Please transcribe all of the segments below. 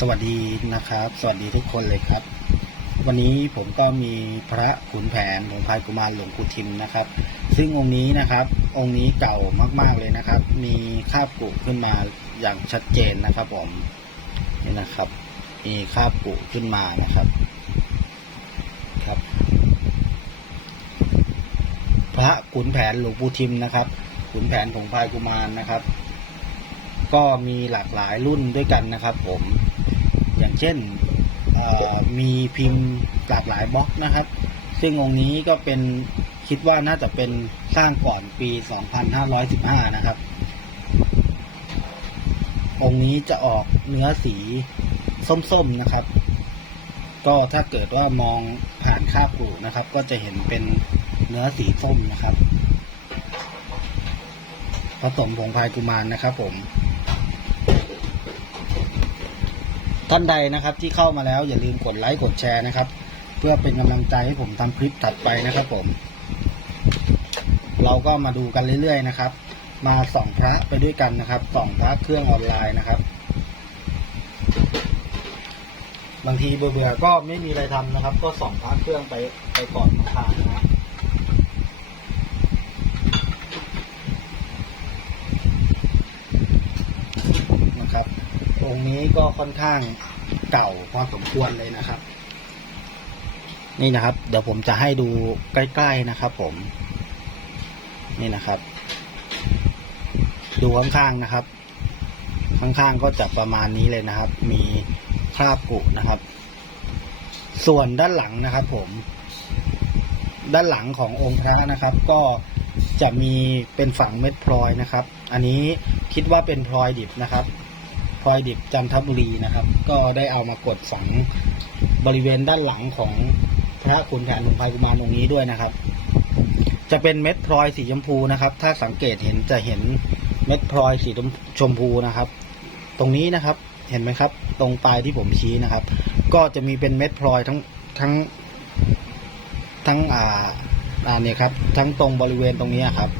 สวัสดีนะครับ สวัสดีทุกคนเลยครับ วันนี้ผมก็มีพระขุนแผนหลวงพายกุมารหลวงปู่ทิมนะครับ ซึ่งองค์นี้นะครับ องค์นี้เก่ามากๆเลยนะครับ มีคาบกุขึ้นมาอย่างชัดเจนนะครับผมนี่นะครับ มีคาบกุขึ้นมานะครับครับ พระขุนแผนหลวงปู่ทิมนะครับ ขุนแผนของพายกุมารนะครับ ก็มีหลากหลายรุ่นด้วยกันนะครับ ผม เช่นมีพิมพ์หลากหลายบล็อกนะครับ ซึ่งองค์นี้ก็เป็นคิดว่าน่าจะเป็นสร้างก่อนปี 2515 นะครับ องค์นี้จะออกเนื้อสีส้มๆนะครับ ก็ถ้าเกิดว่ามองผ่านคาบกรูนะครับ ก็จะเห็นเป็นเนื้อสีส้มนะครับผสมผงพายกุมารนะครับผม ท่านใดนะครับที่เข้ามาแล้วอย่าลืมกดไลค์กดแชร์นะครับ เพื่อเป็นกำลังใจให้ผมทำคลิปถัดไปนะครับผม เราก็มาดูกันเรื่อยๆนะครับ มาส่องพระไปด้วยกันนะครับส่องพระเครื่องออนไลน์นะครับ บางทีเบื่อๆก็ไม่มีอะไรทำนะครับ ก็ส่องพระเครื่องไปไปก่อนมาทานนะนะครับ องค์นี้ก็ค่อนข้างเก่าพอสมควรเลยนะครับ นี่นะครับ เดี๋ยวผมจะให้ดูใกล้ๆนะครับ ผม นี่นะครับ ดูข้างๆนะครับ ข้างๆก็จะประมาณนี้เลยนะครับ มีคราบกุนะครับ ส่วนด้านหลังนะครับ ผม ด้านหลังขององค์พระนะครับ ก็จะมีเป็นฝั่งเม็ดพลอยนะครับ อันนี้คิดว่าเป็นพลอยดิบนะครับ พลอยดิบจันทบุรีนะครับ ก็ได้เอามากดฝังบริเวณด้านหลังของพระขุนแผนหลวงพายกุมารองค์นี้ด้วยนะครับ จะเป็นเม็ดพลอยสีชมพูนะครับ ถ้าสังเกตเห็นจะเห็นเม็ดพลอยสีชมพูนะครับ ตรงนี้นะครับเห็นไหมครับ ตรงปลายที่ผมชี้นะครับ ก็จะมีเป็นเม็ดพลอยทั้งทั้งทั้งอ่าอ่าเนี่ยครับ ทั้งตรงบริเวณตรงนี้ครับ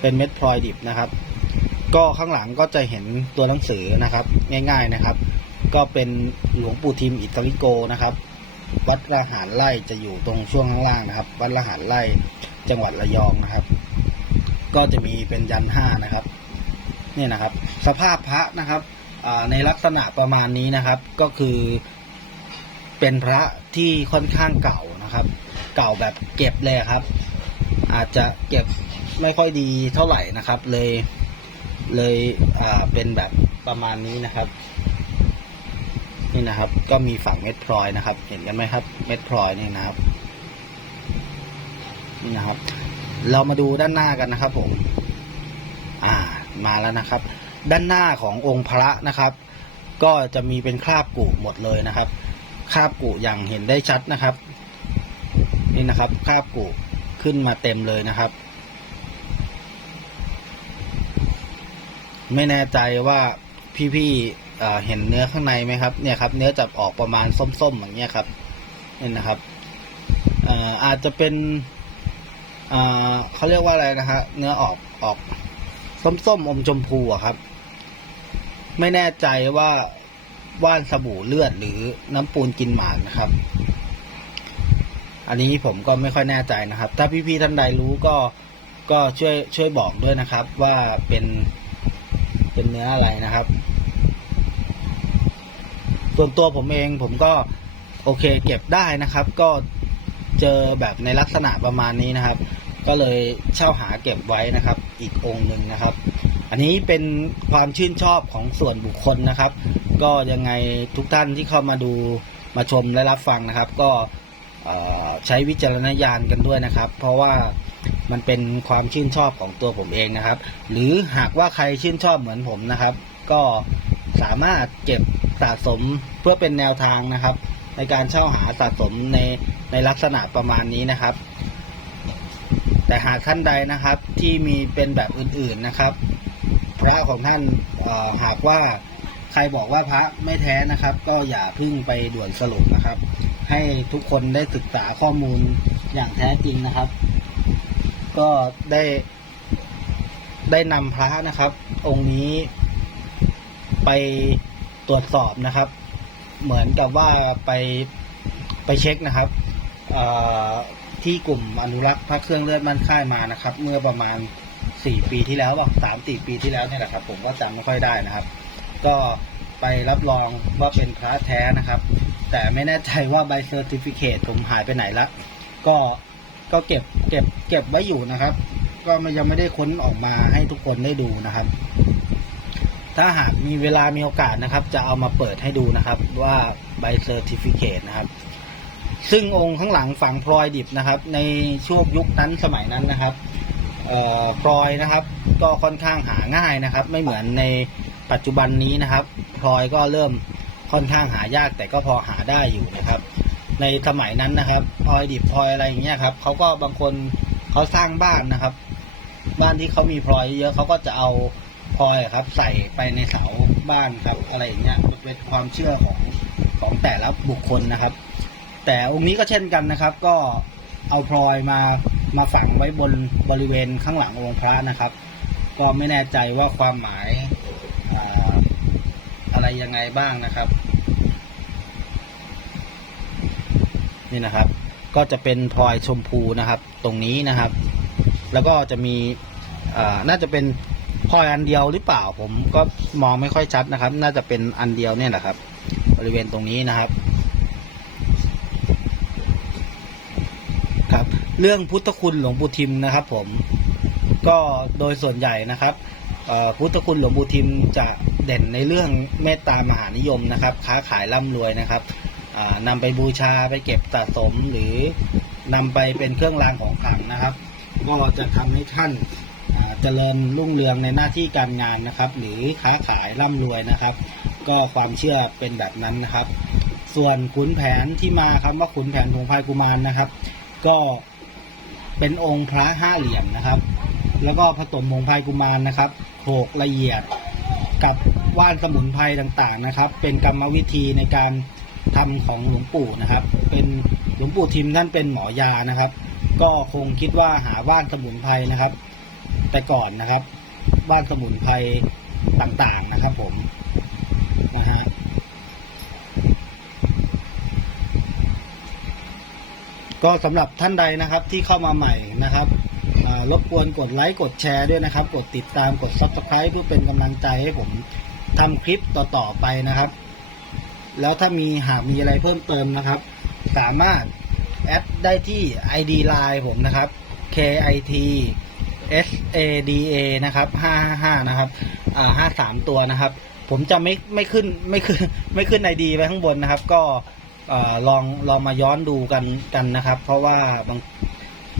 เป็นเม็ดพลอยดิบนะครับ ก็ข้างหลังก็จะเห็นตัวหนังสือนะครับ ง่าย ๆนะครับ ก็เป็นหลวงปู่ทิมอิตาลิโกนะครับ วัดละหารไร่จะอยู่ตรงช่วงข้างล่างนะครับ วัดละหารไร่จังหวัดระยองนะครับ ก็จะมีเป็นยันห้านะครับเนี่ยนะครับ สภาพพระนะครับในลักษณะประมาณนี้นะครับ ก็คือ เป็นพระที่ค่อนข้างเก่านะครับ เก่าแบบเก็บเลยครับ อาจจะเก็บไม่ค่อยดีเท่าไหร่นะครับ เลย เลยอ่าเป็นแบบประมาณนี้นะครับ นี่นะครับ ก็มีฝั่งเม็ดพลอยนะครับ เห็นกันไหมครับ เม็ดพลอยนี่นะครับนี่นะครับ เรามาดูด้านหน้ากันนะครับผม อ่า มาแล้วนะครับ ด้านหน้าขององค์พระนะครับ ก็จะมีเป็นคราบกุหมดเลยนะครับ คราบกุอย่างเห็นได้ชัดนะครับ นี่นะครับ คราบกุขึ้นมาเต็มเลยนะครับ ไม่แน่ใจว่าพี่ๆเเห็นเนื้อข้างในไหมครับ เนี่ยครับเนื้อจะออกประมาณส้มๆอย่างเงี้ยครับนี่นะครับเอ่อาจจะเป็นเเขาเรียกว่าอะไรนะฮะเนื้อออกออกส้มๆอมชมพูอะครับ ไม่แน่ใจว่าว่านสบู่เลือดหรือน้ำปูนกินหมากนะครับ อันนี้ผมก็ไม่ค่อยแน่ใจนะครับ ถ้าพี่ๆท่านใดรู้ก็ก็ช่วยช่วยบอกด้วยนะครับ ว่าเป็น เป็นเนื้ออะไรนะครับ ส่วนตัวผมเองผมก็โอเค เก็บได้นะครับ ก็เจอแบบในลักษณะประมาณนี้นะครับ ก็เลยเช่าหาเก็บไว้นะครับ อีกองค์หนึ่งนะครับ อันนี้เป็นความชื่นชอบของส่วนบุคคลนะครับ ก็ยังไงทุกท่านที่เข้ามาดูมาชมและรับฟังนะครับ ก็ใช้วิจารณญาณกันด้วยนะครับ เพราะว่า มันเป็นความชื่นชอบของตัวผมเองนะครับ หรือหากว่าใครชื่นชอบเหมือนผมนะครับ ก็สามารถเก็บสะสมเพื่อเป็นแนวทางนะครับ ในการเช่าหาสะสมในในลักษณะประมาณนี้นะครับ แต่หากท่านใดนะครับที่มีเป็นแบบอื่นๆนะครับ พระของท่านหากว่าใครบอกว่าพระไม่แท้นะครับ ก็อย่าพึ่งไปด่วนสรุปนะครับ ให้ทุกคนได้ศึกษาข้อมูลอย่างแท้จริงนะครับ ก็ได้ได้นำพระนะครับ องค์นี้ไปตรวจสอบนะครับ เหมือนกับว่าไปไปเช็คนะครับที่กลุ่มอนุรักษ์พระเครื่องเลือดมั่นค่ายมานะครับ เมื่อประมาณสี่ปีที่แล้วบอกสามสี่ปีที่แล้วเนี่ยแหละครับ ผมก็จำไม่ค่อยได้นะครับ ก็ไปรับรองว่าเป็นพระแท้นะครับ แต่ไม่แน่ใจว่าใบเซอร์ติฟิเคตผมหายไปไหนละก็ ก็เก็บเก็บเก็บไว้อยู่นะครับ ก็มันยังไม่ได้ค้นออกมาให้ทุกคนได้ดูนะครับ ถ้าหากมีเวลามีโอกาสนะครับ จะเอามาเปิดให้ดูนะครับ ว่าใบเซอร์ติฟิเคตนะครับ ซึ่งองค์ข้างหลังฝังพลอยดิบนะครับ ในช่วงยุคนั้นสมัยนั้นนะครับพลอยนะครับ ก็ค่อนข้างหาง่ายนะครับ ไม่เหมือนในปัจจุบันนี้นะครับพลอยก็เริ่มค่อนข้างหายากแต่ก็พอหาได้อยู่นะครับ ในสมัยนั้นนะครับพลอยดิบพลอยอะไรอย่างเงี้ยครับเขาก็บางคนเขาสร้างบ้านนะครับ บ้านที่เขามีพลอยเยอะเขาก็จะเอาพลอยครับ ใส่ไปในเสาบ้านครับ อะไรอย่างเงี้ยเป็นความเชื่อของของแต่ละบุคคลนะครับ แต่องค์นี้ก็เช่นกันนะครับ ก็เอาพลอยมามาฝังไว้บนบริเวณข้างหลังองค์พระนะครับ ก็ไม่แน่ใจว่าความหมายอะไรยังไงบ้างนะครับ นี่นะครับ ก็จะเป็นพลอยชมพูนะครับ ตรงนี้นะครับ แล้วก็จะมีน่าจะเป็นพลอยอันเดียวหรือเปล่า ผมก็มองไม่ค่อยชัดนะครับ น่าจะเป็นอันเดียวเนี่ยแหละครับ บริเวณตรงนี้นะครับ ครับ เรื่องพุทธคุณหลวงปู่ทิมนะครับ ผมก็โดยส่วนใหญ่นะครับพุทธคุณหลวงปู่ทิมจะเด่นในเรื่องเมตตามหานิยมนะครับ ค้าขายร่ำรวยนะครับ นำไปบูชาไปเก็บสะสมหรือนำไปเป็นเครื่องรางของขลังนะครับ ก็จะทำให้ท่านเจริญรุ่งเรืองในหน้าที่การงานนะครับ หรือค้าขายร่ำรวยนะครับ ก็ความเชื่อเป็นแบบนั้นนะครับ ส่วนขุนแผนที่มาคำว่าขุนแผนของพายกุมารนะครับ ก็เป็นองค์พระห้าเหลี่ยมนะครับ แล้วก็ผสมผงพายกุมารนะครับโขกละเอียดกับว่านสมุนไพรต่างๆนะครับ เป็นกรรมวิธีในการ ทำของหลวงปู่นะครับ เป็นหลวงปู่ทิมท่านเป็นหมอยานะครับ ก็คงคิดว่าหาว่านสมุนไพรนะครับ แต่ก่อนนะครับว่านสมุนไพรต่างๆนะครับ ผมนะฮะก็สำหรับท่านใดนะครับที่เข้ามาใหม่นะครับรบกวนกดไลค์กดแชร์ด้วยนะครับ กดติดตามกด subscribe เพื่อเป็นกำลังใจให้ผมทำคลิปต่อๆไปนะครับ แล้วถ้ามีหากมีอะไรเพิ่มเติมนะครับ สามารถแอดได้ที่ ID Line ผมนะครับ KIT SADA นะครับ555นะครับอ่า53 ตัวนะครับ ผมจะไม่ไม่ขึ้นไม่ขึ้นไม่ขึ้น ID ไว้ข้างบนนะครับ ก็เออลองลองมาย้อนดูกันกันนะครับ เพราะว่าบาง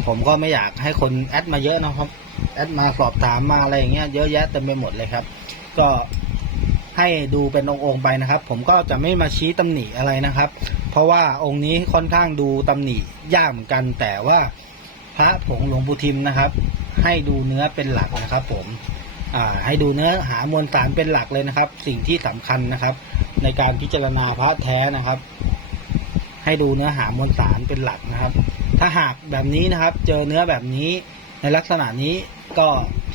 ผมก็ไม่อยากให้คนแอดมาเยอะนะครับแอดมาสอบถามมาอะไรอย่างเงี้ยเยอะแยะเต็มไปหมดเลยครับ ก็ ให้ดูเป็นองค์ๆไปนะครับ ผมก็จะไม่มาชี้ตำหนิอะไรนะครับ เพราะว่าองค์นี้ค่อนข้างดูตำหนิยากเหมือนกัน แต่ว่าพระผงหลวงปู่ทิมนะครับ ให้ดูเนื้อเป็นหลักนะครับ ผมให้ดูเนื้อหามวลสารเป็นหลักเลยนะครับ สิ่งที่สำคัญนะครับ ในการพิจารณาพระแท้นะครับ ให้ดูเนื้อหามวลสารเป็นหลักนะครับ ถ้าหากแบบนี้นะครับ เจอเนื้อแบบนี้ในลักษณะนี้ก็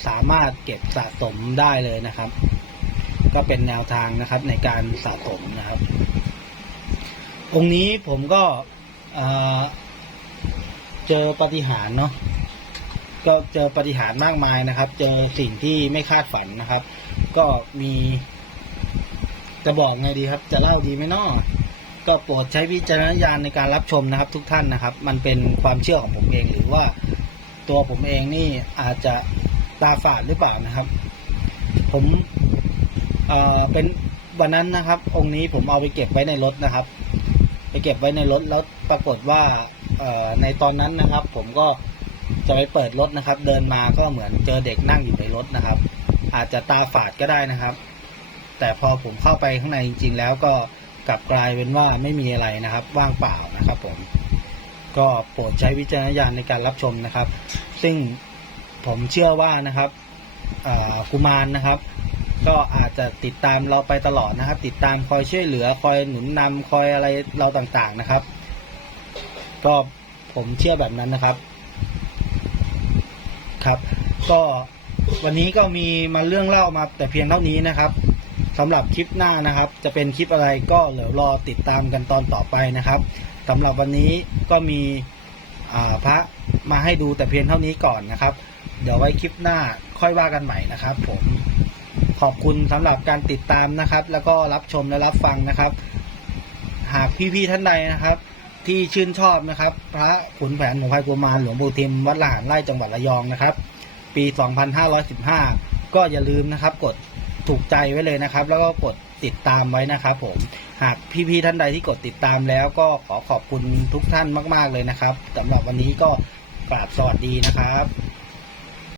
สามารถเก็บสะสมได้เลยนะครับ ก็เป็นแนวทางนะครับในการสะสมนะครับ องค์นี้ผมก็เจอปฏิหารเนาะก็เจอปฏิหารมากมายนะครับ เจอสิ่งที่ไม่คาดฝันนะครับ ก็มีจะบอกไงดีครับ จะเล่าดีไหมนาะก็โปรดใช้วิจารณญาณในการรับชมนะครับ ทุกท่านนะครับ มันเป็นความเชื่อของผมเองหรือว่าตัวผมเองนี่อาจจะตาฝาดหรือเปล่านะครับ ผม เอ่อเป็นวันนั้นนะครับ องค์นี้ผมเอาไปเก็บไว้ในรถนะครับ ไปเก็บไว้ในรถแล้วปรากฏว่าเอ่อในตอนนั้นนะครับ ผมก็จะไปเปิดรถนะครับ เดินมาก็เหมือนเจอเด็กนั่งอยู่ในรถนะครับ อาจจะตาฝาดก็ได้นะครับ แต่พอผมเข้าไปข้างในจริง ๆ แล้วก็กลับกลายเป็นว่าไม่มีอะไรนะครับ ว่างเปล่านะครับ ผม ก็โปรดใช้วิจารณญาณในการรับชมนะครับ ซึ่งผมเชื่อว่านะครับกุมารนะครับ ก็อาจจะติดตามเราไปตลอดนะครับ ติดตามคอยช่วยเหลือ คอยหนุนนำคอยอะไรเราต่างๆนะครับ ก็ผมเชื่อแบบนั้นนะครับครับ ก็วันนี้ก็มีมาเรื่องเล่ามาแต่เพียงเท่านี้นะครับสำหรับคลิปหน้านะครับ จะเป็นคลิปอะไรก็เดี๋ยวรอติดตามกันตอนต่อไปนะครับสำหรับวันนี้ก็มีพระมาให้ดูแต่เพียงเท่านี้ก่อนนะครับ เดี๋ยวไว้คลิปหน้าค่อยว่ากันใหม่นะครับผม ขอบคุณสำหรับการติดตามนะครับ แล้วก็รับชมและรับฟังนะครับ หากพี่ๆท่านใดนะครับ ที่ชื่นชอบนะครับ พระขุนแผนหลวงพ่อกุมารหลวงปู่ทิมวัดละหารไร่จังหวัดระยองนะครับ ปี 2515 ก็อย่าลืมนะครับ กดถูกใจไว้เลยนะครับ แล้วก็กดติดตามไว้นะครับผมหากพี่ๆท่านใดที่กดติดตามแล้วก็ขอขอบคุณทุกท่านมาก ๆเลยนะครับสำหรับวันนี้ก็กราบสวัสดีนะครับ